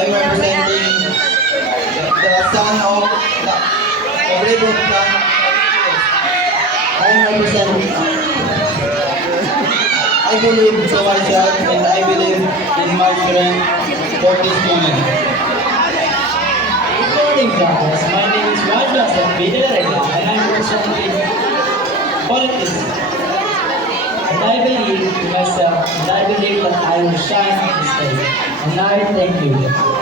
I'm representing the son of Reverend Frank. I'm representing. I believe to myself and I believe in my strength for this moment. Good morning, brothers. My name is Juan Joseph B. De La Regla, and I'm representing politics. And I believe in myself, and I believe that I will shine on the stage. And I thank you.